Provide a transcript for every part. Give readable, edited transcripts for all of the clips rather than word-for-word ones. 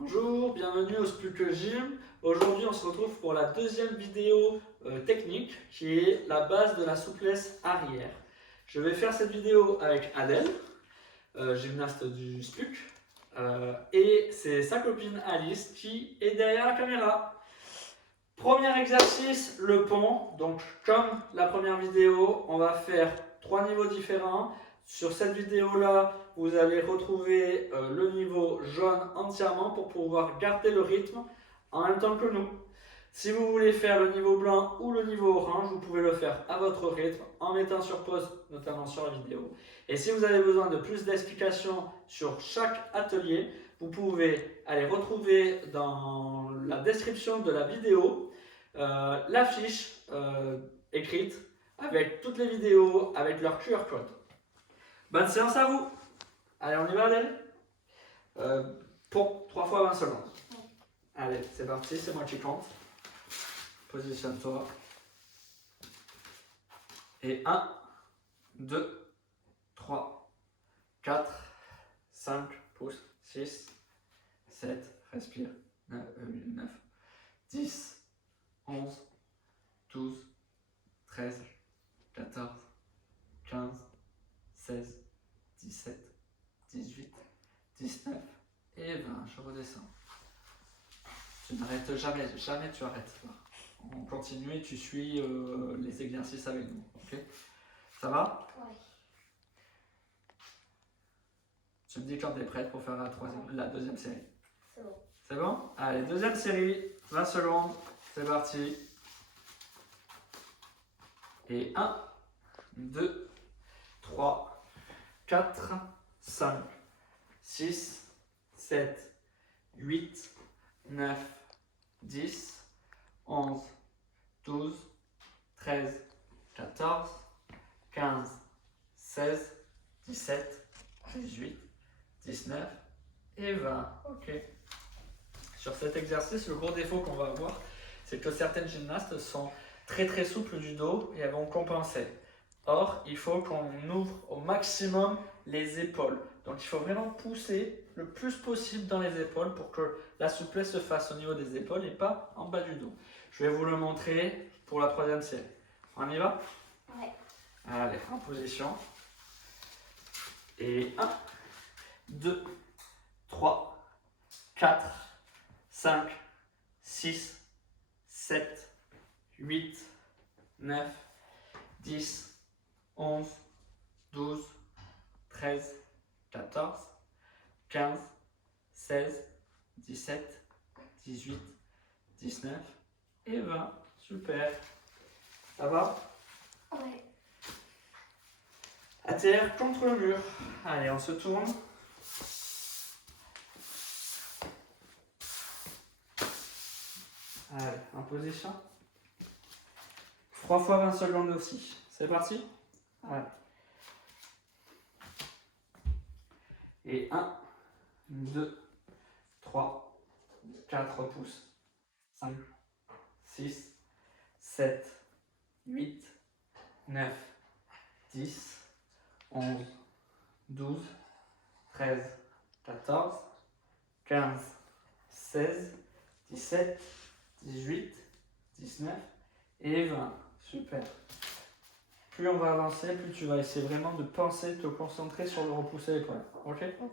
Bonjour, bienvenue au Spluke Gym. Aujourd'hui, on se retrouve pour la deuxième vidéo technique qui est la base de la souplesse arrière. Je vais faire cette vidéo avec Adèle, gymnaste du Spluke, et c'est sa copine Alice qui est derrière la caméra. Premier exercice, le pont. Donc, comme la première vidéo, on va faire 3 niveaux différents. Sur cette vidéo-là, vous allez retrouver le niveau jaune entièrement pour pouvoir garder le rythme en même temps que nous. Si vous voulez faire le niveau blanc ou le niveau orange, vous pouvez le faire à votre rythme en mettant sur pause, notamment sur la vidéo. Et si vous avez besoin de plus d'explications sur chaque atelier, vous pouvez aller retrouver dans la description de la vidéo l'affiche écrite avec toutes les vidéos, avec leur QR code. Bonne séance à vous. Allez, on y va, Adèle. Pour 3 fois 20 secondes. Allez, c'est parti, c'est moi qui compte. Positionne-toi. Et 1, 2, 3, 4, 5, pouce, 6, 7, respire, 9, 10, 11, 12, 13, 14, 15, 16, 17, 18, 19 et 20. Je redescends. Tu n'arrêtes jamais, jamais tu arrêtes. On continue et tu suis les exercices avec nous. Ok? Ça va? Oui. Tu me dis quand tu es prête pour faire la deuxième série. C'est bon. C'est bon? Allez, deuxième série, 20 secondes, c'est parti. Et 1, 2, 3, 4, 5, 6, 7, 8, 9, 10, 11, 12, 13, 14, 15, 16, 17, 18, 19 et 20. Ok. Sur cet exercice, le gros défaut qu'on va avoir, c'est que certaines gymnastes sont très souples du dos et elles vont compenser. Or, il faut qu'on ouvre au maximum les épaules. Donc, il faut vraiment pousser le plus possible dans les épaules pour que la souplesse se fasse au niveau des épaules et pas en bas du dos. Je vais vous le montrer pour la troisième série. On y va? Ouais. Allez, en position. Et 1, 2, 3, 4, 5, 6, 7, 8, 9, 10, 11, 12, 13, 14, 15, 16, 17, 18, 19 et 20. Super. Ça va? Ouais. Atterre contre le mur. Allez, on se tourne. Allez, en position. 3 fois 20 secondes aussi. C'est parti? Allez. Et 1, 2, 3, 4 pouces. 5, 6, 7, 8, 9, 10, 11, 12, 13, 14, 15, 16, 17, 18, 19 et 20. Super. Plus on va avancer, plus tu vas essayer vraiment de penser, de te concentrer sur le repousser l'épaule. Ok? Ok.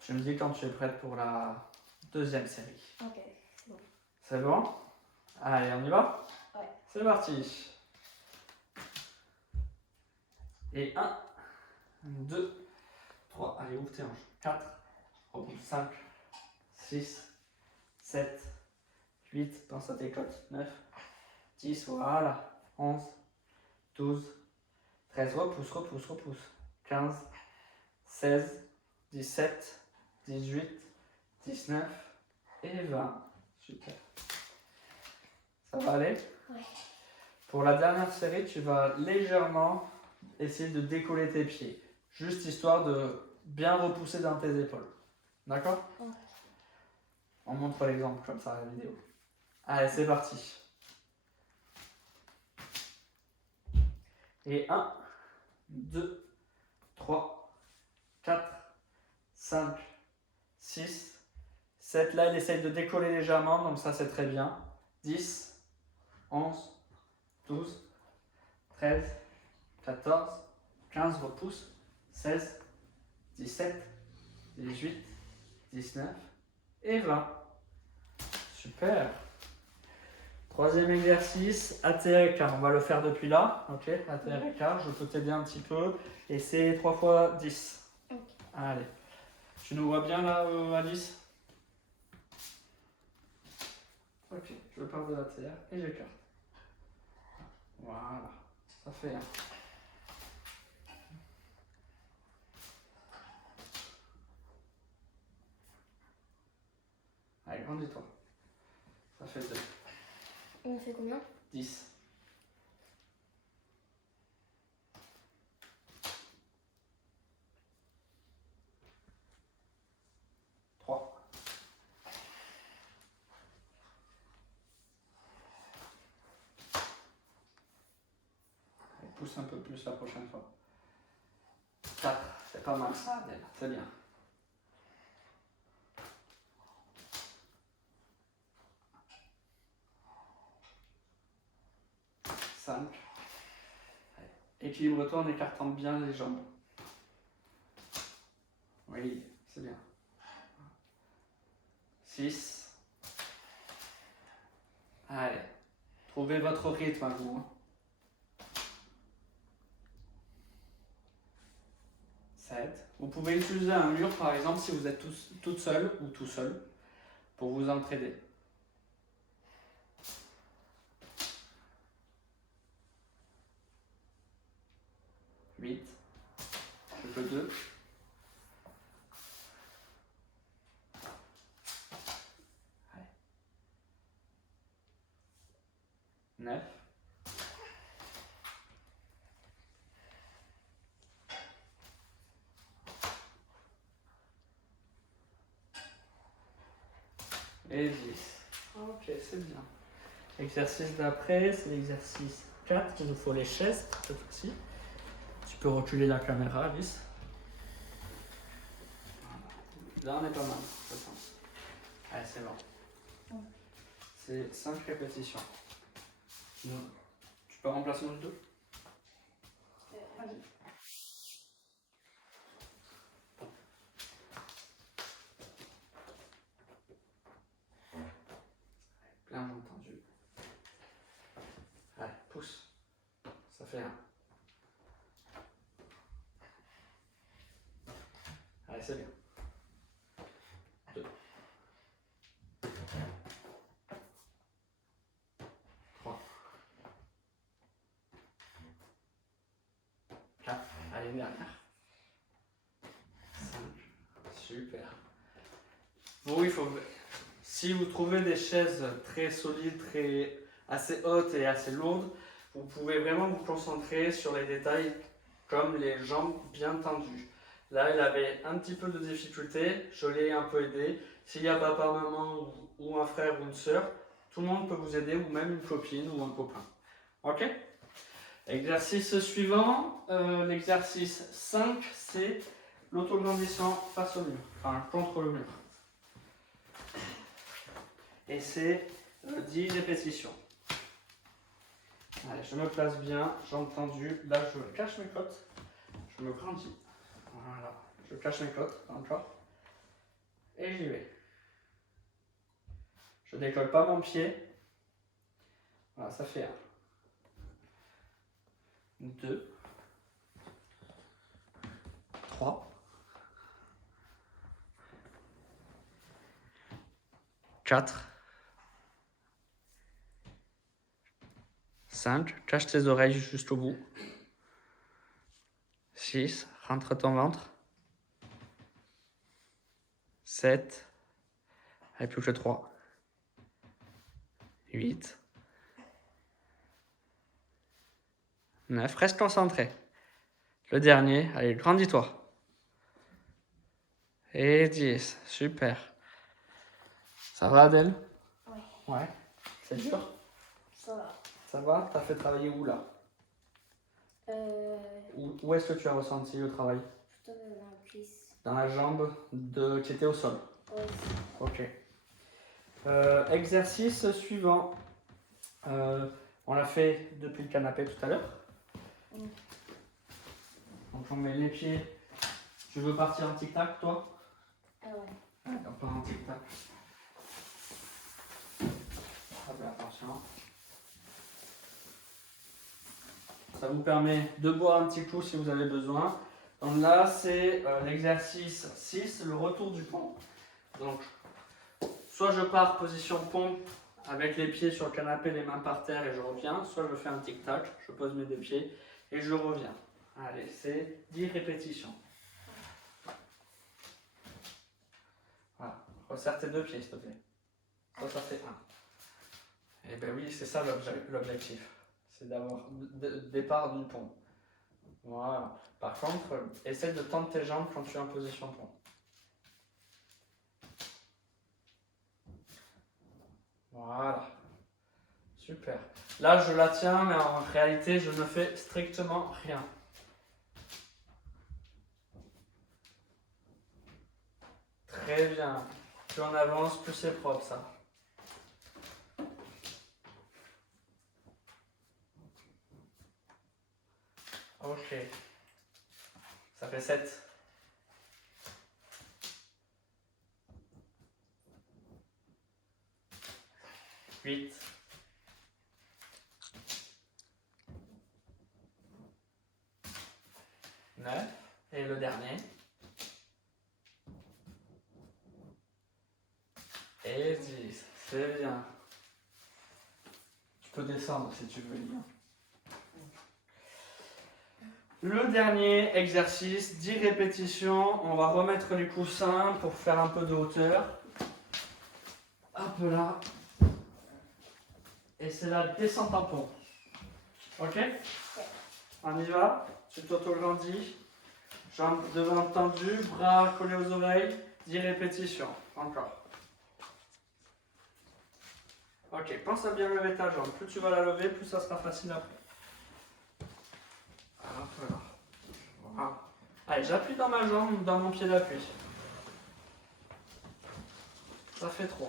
Tu me dis quand tu es prête pour la deuxième série. Ok, c'est bon. C'est bon? Allez, on y va? Ouais. C'est parti. Et 1, 2, 3, allez, ouvre tes hanches. 4, 5, 6, 7, 8, pense à tes côtes. 9, 10, voilà. 11, 12, 13, repousse. 15, 16, 17, 18, 19 et 20. Super. Ça va aller? Ouais. Pour la dernière série, tu vas légèrement essayer de décoller tes pieds. Juste histoire de bien repousser dans tes épaules. D'accord? Ouais. On montre l'exemple comme ça à la vidéo. Allez, c'est parti. Et 1, 2, 3, 4, 5, 6, 7, là, elle essaye de décoller légèrement, donc ça, c'est très bien. 10, 11, 12, 13, 14, 15, repousse. 16, 17, 18, 19 et 20. Super. Troisième exercice, ATR écart. On va le faire depuis là. Ok, ATR écart, je peux t'aider un petit peu. Et c'est 3 fois 10. Ok. Allez. Tu nous vois bien là, Alice? Ok, je pars de l'ATR et j'écarte. Voilà, ça fait 1. Allez, grandis-toi. Ça fait 2. On fait combien? 10. 3. Allez, pousse un peu plus la prochaine fois. 4. C'est pas mal ça, Adèle. C'est bien. 5. Équilibre-toi en écartant bien les jambes. Oui, c'est bien. 6. Allez, trouvez votre rythme à vous. Hein. 7. Vous pouvez utiliser un mur par exemple si vous êtes toute seule ou tout seul pour vous entraider. 8. Je peux 2. 9. Et 10. Ok, c'est bien. L'exercice d'après, c'est l'exercice 4. Il nous faut les chaises cette fois-ci. Tu peux reculer la caméra, Alice. Là, on est pas mal, je pense. Allez, c'est bon. C'est 5 répétitions. Tu peux remplacer notre dos? Allez. Bien entendu. Allez, pousse. Ça fait 1. Allez, c'est bien. 2. 3. 4. Allez, une dernière. 5. Super. Vous, il faut... Si vous trouvez des chaises très solides, assez hautes et assez lourdes, vous pouvez vraiment vous concentrer sur les détails comme les jambes bien tendues. Là, il avait un petit peu de difficulté, je l'ai un peu aidé. S'il y a papa, maman ou un frère ou une soeur, tout le monde peut vous aider, ou même une copine ou un copain. Ok? Exercice suivant, l'exercice 5, c'est l'autograndissement face au mur, enfin contre le mur. Et c'est 10 répétitions. Allez, je me place bien, jambes tendues. Là, je cache mes côtes. Je me grandis. Voilà. Je cache mes côtes encore. Et j'y vais. Je décolle pas mon pied. Voilà, ça fait 1. 2. 3. 4. 5, cache tes oreilles jusqu'au bout. 6, rentre ton ventre. 7, allez, plus que 3. 8. 9, reste concentré. Le dernier, allez, grandis-toi. Et 10, super. Ça va, Adèle? Oui. Ouais. C'est dur? Ça va. Ça va? T'as fait travailler où là? Où est-ce que tu as ressenti le travail? Plutôt dans la cuisse. Dans la jambe qui était au sol. Oui. Ok. Exercice suivant. On l'a fait depuis le canapé tout à l'heure. Mm. Donc on met les pieds. Tu veux partir en tic-tac, toi? Ah ouais. On part en tic-tac. Ah ben, attention. Ça vous permet de boire un petit coup si vous avez besoin. Donc là, c'est l'exercice 6, le retour du pont. Donc, soit je pars position pompe avec les pieds sur le canapé, les mains par terre et je reviens. Soit je fais un tic-tac, je pose mes deux pieds et je reviens. Allez, c'est 10 répétitions. Voilà. Resserre tes deux pieds, s'il te plaît. Ça fait 1. Et ben oui, c'est ça l'objectif. C'est d'avoir départ du pont. Voilà. Par contre, essaie de tendre tes jambes quand tu es en position pont. Voilà. Super. Là, je la tiens, mais en réalité, je ne fais strictement rien. Très bien. Plus on avance, plus c'est propre, ça. Ok. Ça fait 7. 8. 9. Et le dernier. Et 10. C'est bien. Tu peux descendre si tu veux, Lilian. Le dernier exercice, 10 répétitions. On va remettre les coussins pour faire un peu de hauteur. Hop là. Et c'est la descente en pont. Ok? On y va? Tu t'auto-grandis. Jambes devant tendues, bras collés aux oreilles. 10 répétitions. Encore. Ok, pense à bien lever ta jambe. Plus tu vas la lever, plus ça sera facile après. Hop là. Voilà. Allez, j'appuie dans ma jambe, dans mon pied d'appui. Ça fait 3.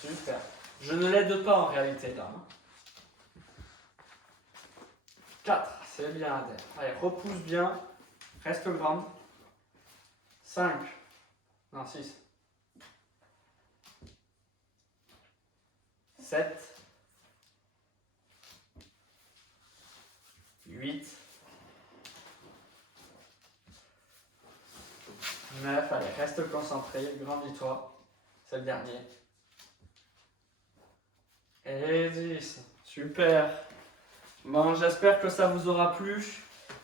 Super. Je ne l'aide pas en réalité là. 4. C'est bien, Adèle. Allez, repousse bien. Reste grande. 5. Non, 6. 7. 8. 9. Allez, reste concentré. Grandis-toi. C'est le dernier. Et 10. Super. Bon, j'espère que ça vous aura plu.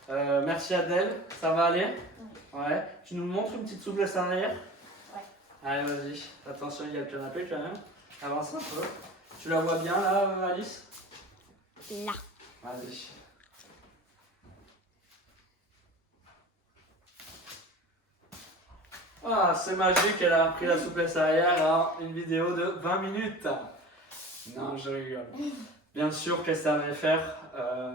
Merci Adèle. Ça va aller? Ouais. Tu nous montres une petite souplesse en arrière? Ouais. Allez, vas-y. Attention, il y a le canapé quand même. Avance un peu. Tu la vois bien là, Alice? Là. Vas-y. Ah, c'est magique, elle a appris la souplesse arrière en une vidéo de 20 minutes. Non, je rigole. Bien sûr qu'elle savait faire,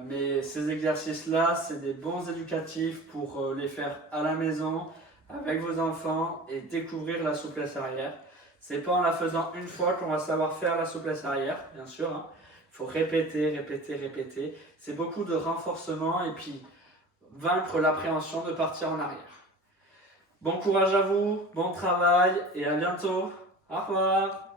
mais ces exercices-là, c'est des bons éducatifs pour les faire à la maison, avec vos enfants et découvrir la souplesse arrière. C'est pas en la faisant une fois qu'on va savoir faire la souplesse arrière, bien sûr. Hein. Il faut répéter, répéter, répéter. C'est beaucoup de renforcement et puis vaincre l'appréhension de partir en arrière. Bon courage à vous, bon travail et à bientôt. Au revoir.